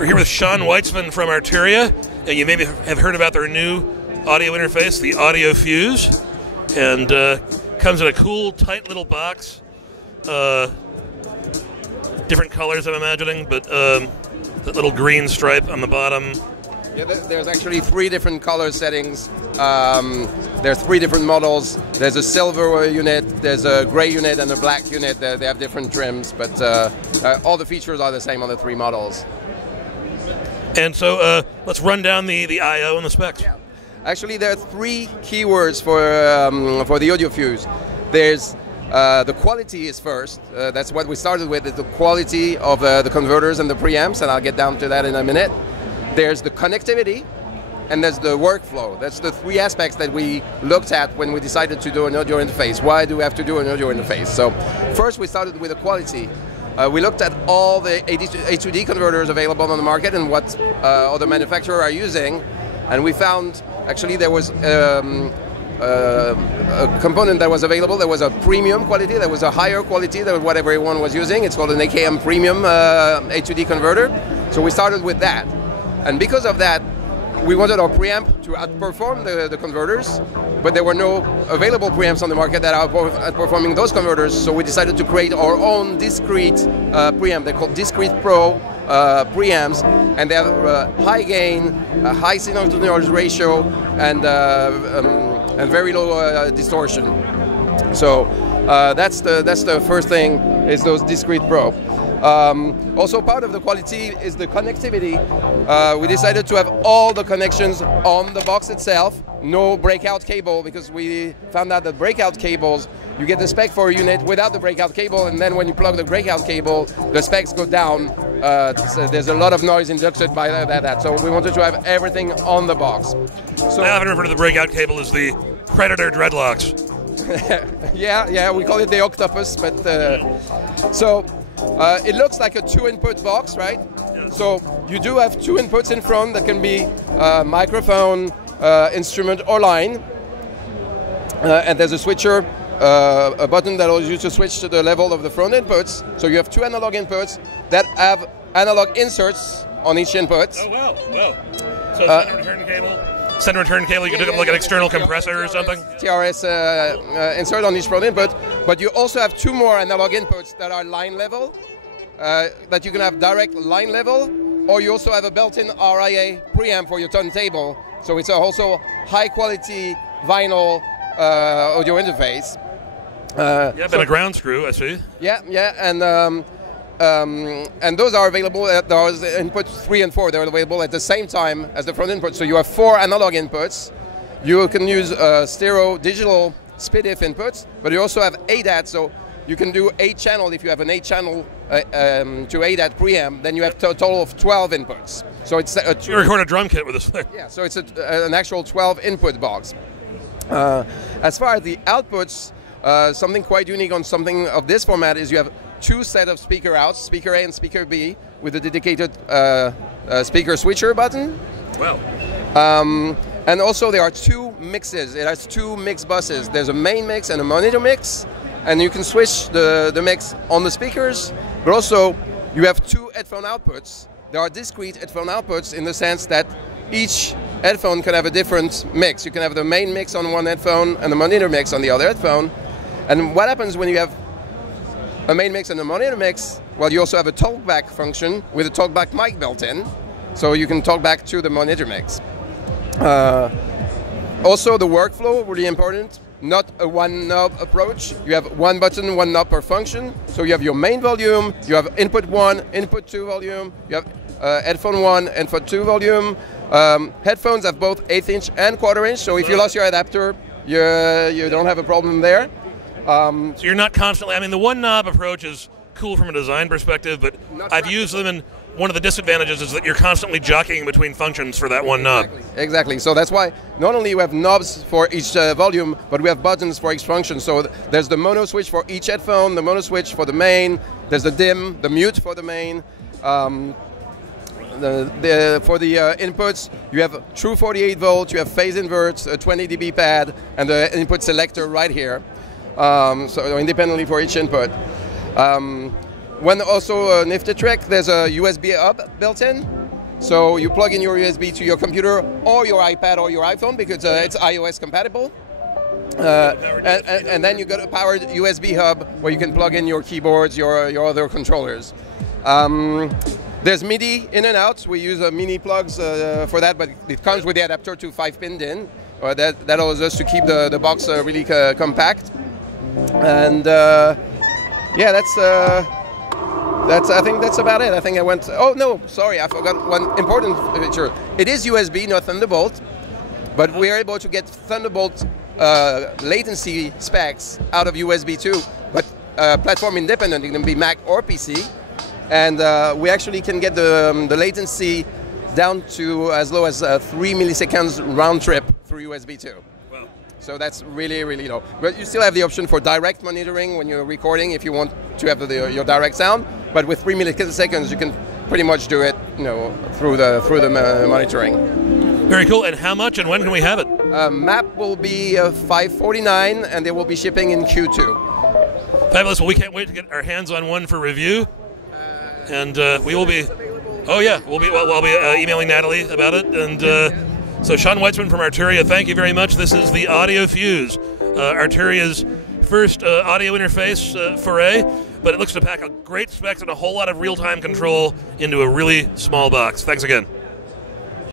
We're here with Sean Weitzman from Arturia, and you maybe have heard about their new audio interface, the AudioFuse, and comes in a cool, tight little box. Different colors, I'm imagining, but that little green stripe on the bottom. Yeah, there's actually 3 different color settings. There's 3 different models. There's a silver unit, there's a gray unit, and a black unit. They have different trims, but all the features are the same on the 3 models. And so let's run down the I/O and the specs. Yeah. Actually, there are 3 keywords for the AudioFuse. There's the quality is first. That's what we started with, is the quality of the converters and the preamps, and I'll get down to that in a minute. There's the connectivity, and there's the workflow. That's the 3 aspects that we looked at when we decided to do an audio interface. Why do we have to do an audio interface? So first we started with the quality. We looked at all the A2D converters available on the market and what other manufacturers are using, and we found actually there was a component that was available. There was a premium quality, there was a higher quality than what everyone was using. It's called an AKM premium A2D converter. So we started with that. And because of that, we wanted our preamp to outperform the converters, but there were no available preamps on the market that are outperforming those converters, so we decided to create our own discrete preamp. They're called Discrete Pro preamps, and they have high gain, high signal-to-noise ratio, and very low distortion. So that's the first thing, is those Discrete Pro. Also part of the quality is the connectivity. We decided to have all the connections on the box itself, no breakout cable, because we found out that breakout cables, you get the spec for a unit without the breakout cable, and then when you plug the breakout cable, the specs go down. So there's a lot of noise induced by that. So we wanted to have everything on the box. So I often refer to the breakout cable as the Predator dreadlocks. yeah, we call it the octopus, but so. It looks like a 2-input box, right? Yes. So you do have 2 inputs in front that can be microphone, instrument, or line. And there's a switcher, a button that allows you to switch to the level of the front inputs. So you have 2 analog inputs that have analog inserts on each input. Oh, wow. So center return cable? Center return cable, you can hook up like an external compressor or something? TRS insert on each front input, but you also have 2 more analog inputs that are line level, that you can have direct line level, or you also have a built-in RIA preamp for your turntable. So it's also high quality vinyl audio interface. And a ground screw, I see. Yeah, and those are available at those inputs 3 and 4. They're available at the same time as the front input. So you have 4 analog inputs. You can use stereo digital SPDIF inputs, but you also have ADAT. So you can do 8 channel. If you have an 8 channel to ADAT preamp, then you have a total of 12 inputs. So it's you record a drum kit with this thing. Yeah, so it's an actual 12 input box. As far as the outputs, something quite unique on something of this format is you have 2 sets of speaker outs, speaker A and speaker B, with a dedicated speaker switcher button. Wow. And also there are 2 mixes. It has 2 mix buses. There's a main mix and a monitor mix, and you can switch the mix on the speakers, but also you have 2 headphone outputs. There are discrete headphone outputs in the sense that each headphone can have a different mix. You can have the main mix on one headphone and the monitor mix on the other headphone. And what happens when you have a main mix and a monitor mix? Well, you also have a talkback function with a talkback mic built in, so you can talk back to the monitor mix. Also, the workflow, really important. Not a one knob approach. You have 1 button, 1 knob per function. So you have your main volume, you have input 1, input 2 volume, you have headphone 1, headphone 2 volume. Headphones have both 1/8 inch and 1/4 inch, so if you lost your adapter, you don't have a problem there. So you're not constantly, I mean, the 1 knob approach is cool from a design perspective, but I've used them, and one of the disadvantages is that you're constantly jockeying between functions for that 1 knob. Exactly. So that's why not only we have knobs for each volume, but we have buttons for each function. So there's the mono switch for each headphone, the mono switch for the main, there's the dim, the mute for the main. For the inputs, you have true 48 volt, you have phase inverts, a 20 dB pad, and the input selector right here. So independently for each input. When also nifty trick, there's a USB hub built in. So you plug in your USB to your computer or your iPad or your iPhone because it's iOS compatible. And then you got a powered USB hub where you can plug in your keyboards, your other controllers. There's MIDI in and out. We use mini plugs for that, but it comes with the adapter to 5-pin in. That allows us to keep the box really compact. And yeah, I think that's about it. I think I went. Oh no, sorry, I forgot one important feature. It is USB, not Thunderbolt, but we are able to get Thunderbolt latency specs out of USB 2, but platform independent. It can be Mac or PC, and we actually can get the latency down to as low as 3 milliseconds round trip through USB 2. Wow. So that's really, really low. But you still have the option for direct monitoring when you're recording if you want to have your direct sound. But with 3 milliseconds, you can pretty much do it, through the monitoring. Very cool. And how much and when can we have it? Map will be $549, and they will be shipping in Q2. Fabulous. Well, we can't wait to get our hands on one for review. And we will be. Oh yeah, I'll be emailing Natalie about it. And so Sean Weitzman from Arturia, thank you very much. This is the AudioFuse, Arturia's first audio interface foray. But it looks to pack a great specs and a whole lot of real-time control into a really small box. Thanks again.